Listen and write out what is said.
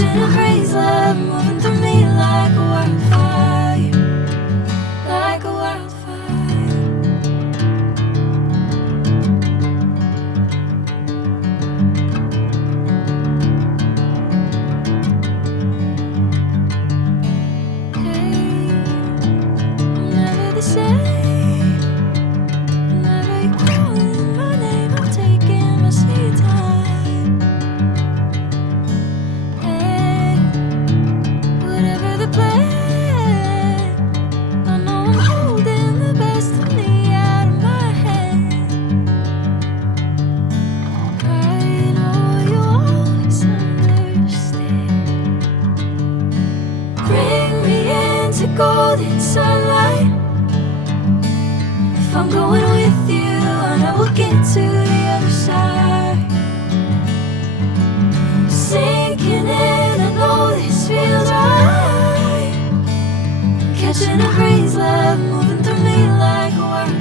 Catching a craze, love moving through me like a wildfire, like a wildfire. Hey, I'm never the same. Whenever you're calling my name, I'm taking my sweet time. Hey, whatever the plan, I know I'm holding the best of me out of my hand. I know you always understand. Bring me into golden sunlight. If I'm going with you, I know we'll get to the other side. Sinking in, I know this feels right. Catching a craze, love moving through me like a wildfire.